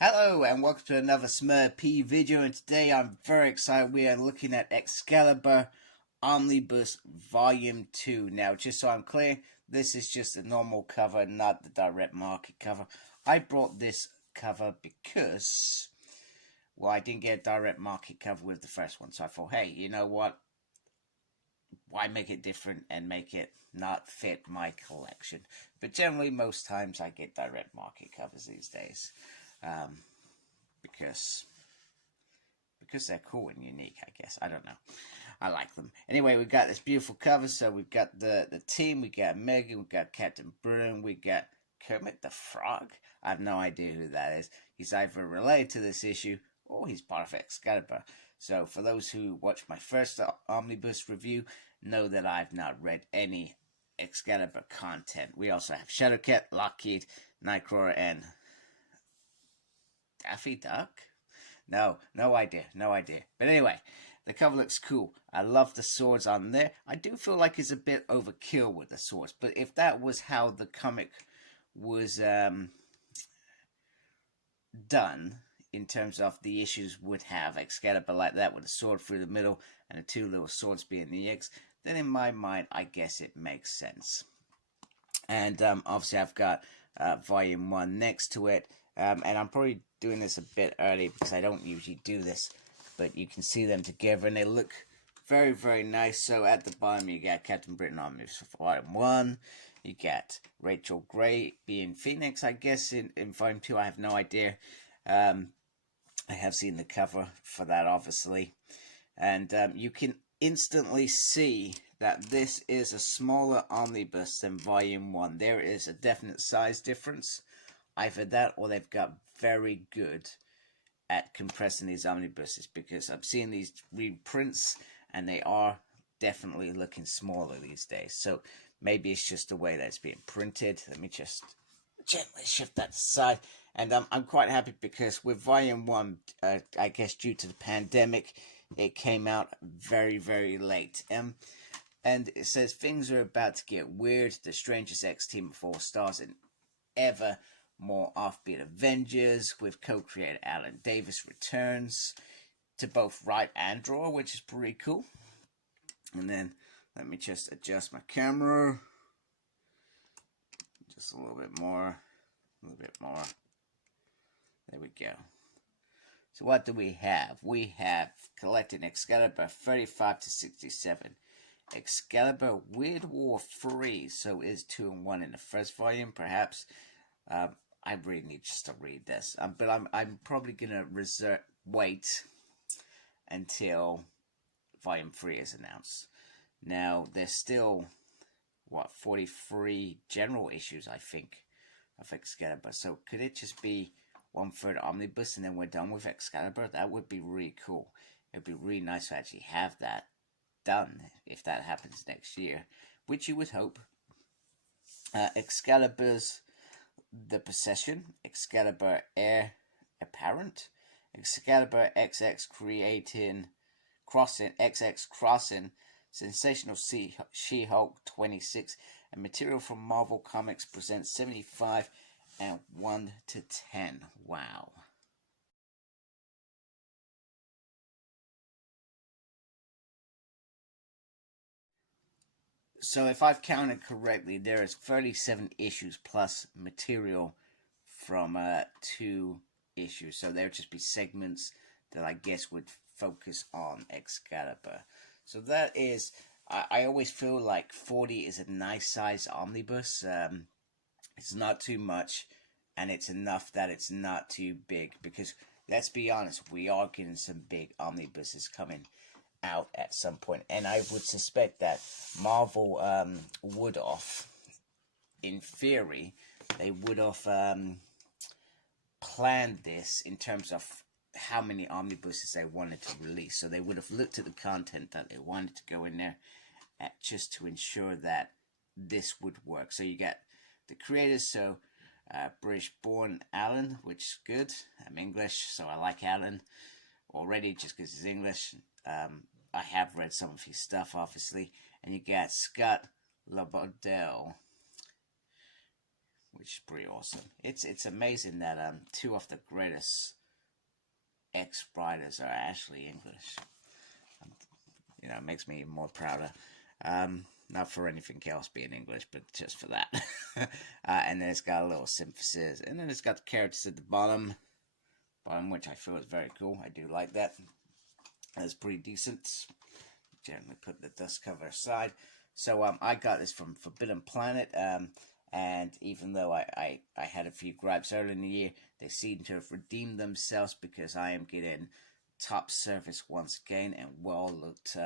Hello and welcome to another Smurp video, and today I'm very excited. We are looking at Excalibur Omnibus Volume 2. Now, just so I'm clear, this is just a normal cover, not the direct market cover. I brought this cover because, well, I didn't get a direct market cover with the first one, so I thought, hey, you know what? Why make it different and make it not fit my collection? But generally, most times I get direct market covers these days. Because they're cool and unique, I guess. I don't know. I like them. Anyway, we've got this beautiful cover. So we've got the team. We got Megan. We got Captain Bruno. We got Kermit the Frog. I have no idea who that is. He's either related to this issue or he's part of Excalibur. So for those who watched my first Omnibus review, know that I've not read any Excalibur content. We also have Shadowcat, Lockheed, Nightcrawler, and Daffy Duck? No idea. But anyway, the cover looks cool. I love the swords on there. I do feel like it's a bit overkill with the swords, but if that was how the comic was done, in terms of the issues would have Excalibur like that with a sword through the middle and the two little swords being the X, then in my mind, I guess it makes sense. And obviously I've got Volume 1 next to it. And I'm probably doing this a bit early because I don't usually do this, but you can see them together and they look very, very nice. So at the bottom you got Captain Britain Omnibus Volume 1, you got Rachel Gray being Phoenix, I guess, in Volume 2, I have no idea. I have seen the cover for that, obviously, and you can instantly see that this is a smaller omnibus than Volume 1. There is a definite size difference. Either that or they've got very good at compressing these omnibuses, because I'm seeing these reprints and they are definitely looking smaller these days. So maybe it's just the way that it's being printed. Let me just gently shift that aside. And I'm quite happy because with Volume 1, I guess due to the pandemic, it came out very, very late. And it says things are about to get weird. The strangest X team of 4 stars and ever more offbeat Avengers with co-creator Alan Davis returns to both write and draw, which is pretty cool. And then let me just adjust my camera just a little bit more. There we go. So what do we have? We have collected Excalibur 35 to 67. Excalibur Weird War 3, so is 2 and 1 in the first volume, perhaps. I really need just to read this, but I'm probably gonna wait until Volume 3 is announced. Now there's still 43 general issues, I think, of Excalibur. So could it just be 1/3 omnibus and then we're done with Excalibur? That would be really cool. It'd be really nice to actually have that done if that happens next year, which you would hope. Excalibur's The Possession, Excalibur Heir Apparent, Excalibur XX Crossing, Sensational She-Hulk 26, and material from Marvel Comics presents 75 and 1 to 10. Wow. So if I've counted correctly, there is 37 issues plus material from 2 issues. So there would just be segments that I guess would focus on Excalibur. So that is, I always feel like 40 is a nice size omnibus. It's not too much, and it's enough that it's not too big, because let's be honest, we are getting some big omnibuses coming out at some point, and I would suspect that Marvel would have, in theory, they would have planned this in terms of how many omnibuses they wanted to release. So they would have looked at the content that they wanted to go in there just to ensure that this would work. So you get the creators, so British born Alan, which is good. I'm English, so I like Alan already just because he's English. I have read some of his stuff, obviously. And you got Scott Labodelle, which is pretty awesome. It's amazing that two of the greatest X writers are actually English. You know, it makes me more prouder. Not for anything else being English, but just for that. And then it's got a little synthesis, and then it's got the characters at the bottom, which I feel is very cool. I do like that. That's pretty decent. Generally put the dust cover aside. So I got this from Forbidden Planet, and even though I had a few gripes earlier in the year, they seem to have redeemed themselves, because I am getting top service once again, and well-looked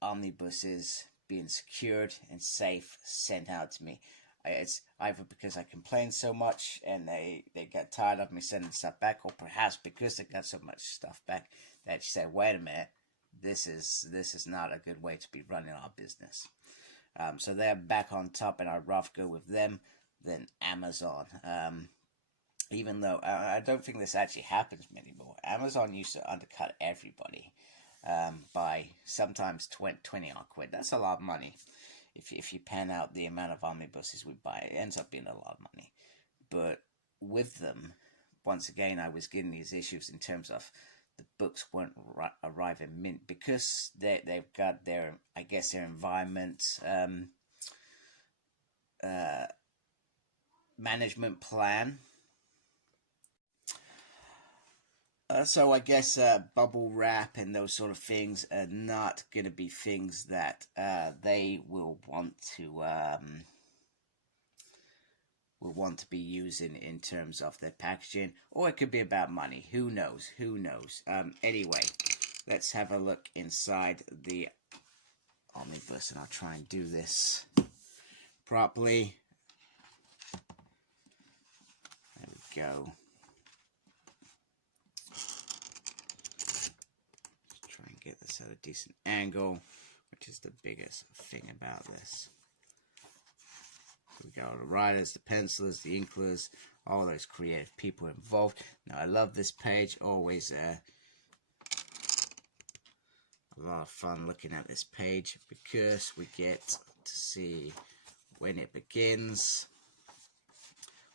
omnibuses being secured and safe sent out to me. It's either because I complained so much and they got tired of me sending stuff back, or perhaps because they got so much stuff back that you said, wait a minute, this is not a good way to be running our business. So they're back on top, and I'd rather go with them than Amazon. Even though I don't think this actually happens anymore. Amazon used to undercut everybody by sometimes 20 odd quid. That's a lot of money. If you pan out the amount of omnibuses we buy, it ends up being a lot of money. But with them, once again, I was getting these issues in terms of the books weren't arriving mint, because they've got their, I guess, their environment management plan. So I guess bubble wrap and those sort of things are not going to be things that they will want to be using in terms of their packaging, or it could be about money. Who knows? Who knows? Anyway, let's have a look inside the omnibus, and I'll try and do this properly. There we go. Get this at a decent angle, which is the biggest thing about this. We got the writers, the pencilers, the inklers, all those creative people involved. Now, I love this page. Always a lot of fun looking at this page, because we get to see when it begins,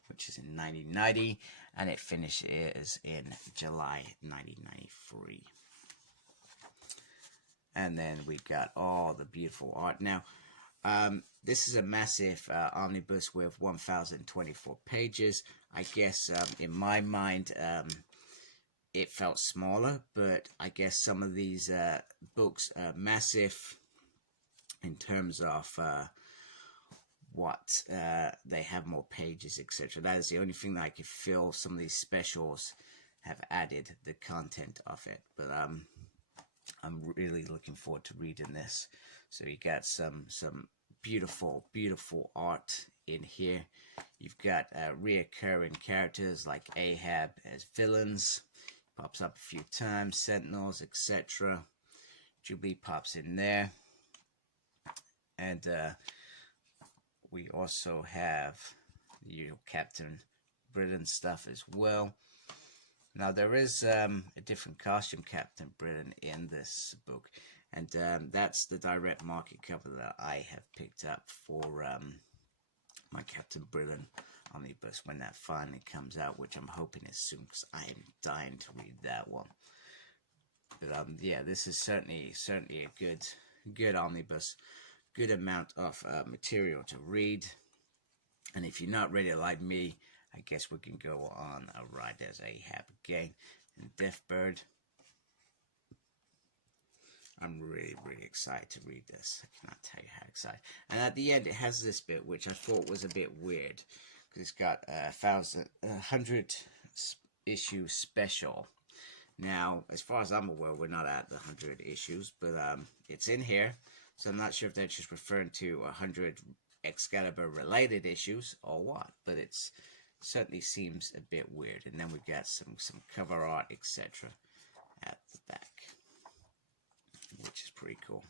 which is in 1990, and it finishes in July 1993. And then we've got all the beautiful art. Now, this is a massive omnibus with 1,024 pages. I guess in my mind, it felt smaller, but I guess some of these books are massive in terms of what they have more pages, etc. That is the only thing that I could feel. Some of these specials have added the content of it, but I'm really looking forward to reading this. So you got some beautiful art in here. You've got reoccurring characters like Ahab as villains. Pops up a few times. Sentinels, etc. Jubilee pops in there. And we also have the Captain Britain stuff as well. Now, there is a different costume Captain Britain in this book, and that's the direct market cover that I have picked up for my Captain Britain omnibus when that finally comes out, which I'm hoping is soon, because I am dying to read that one. But yeah, this is certainly a good omnibus, good amount of material to read, and if you're not ready like me, I guess we can go on a ride as Ahab again. And Deathbird, I'm really excited to read this. I cannot tell you how excited. And at the end, it has this bit, which I thought was a bit weird, because it's got 100 issue special. Now, as far as I'm aware, we're not at the 100 issues, but it's in here. So I'm not sure if they're just referring to 100 Excalibur related issues or what, but it's certainly seems a bit weird. And then we've got some cover art, etc. at the back, which is pretty cool.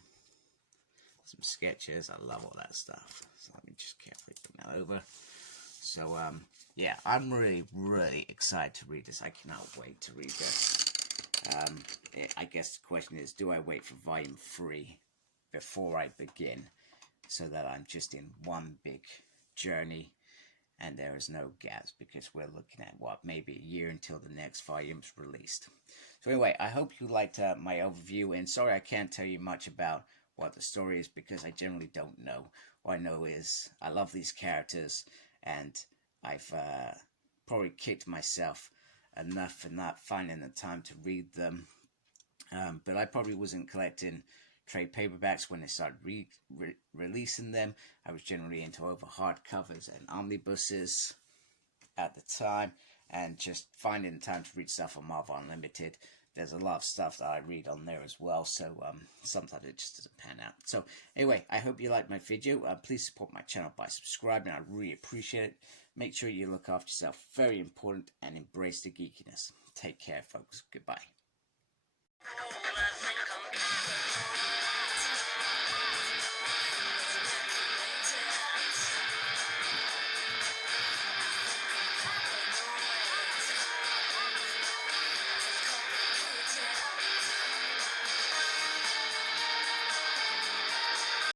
Some sketches. I love all that stuff. So let me just carefully bring that over. So yeah, I'm really excited to read this. I cannot wait to read this. I guess the question is, do I wait for volume 3 before I begin, so that I'm just in one big journey and there is no gaps because we're looking at, what, maybe a year until the next volume's released. So anyway, I hope you liked my overview, and sorry I can't tell you much about what the story is because I generally don't know. All I know is I love these characters, and I've probably kicked myself enough for not finding the time to read them. But I probably wasn't collecting trade paperbacks when they started releasing them. I was generally into over hardcovers and omnibuses at the time, and just finding the time to read stuff on Marvel Unlimited. There's a lot of stuff that I read on there as well, so sometimes it just doesn't pan out. So anyway, I hope you liked my video. Please support my channel by subscribing. I really appreciate it. Make sure you look after yourself, very important, and embrace the geekiness. Take care, folks. Goodbye.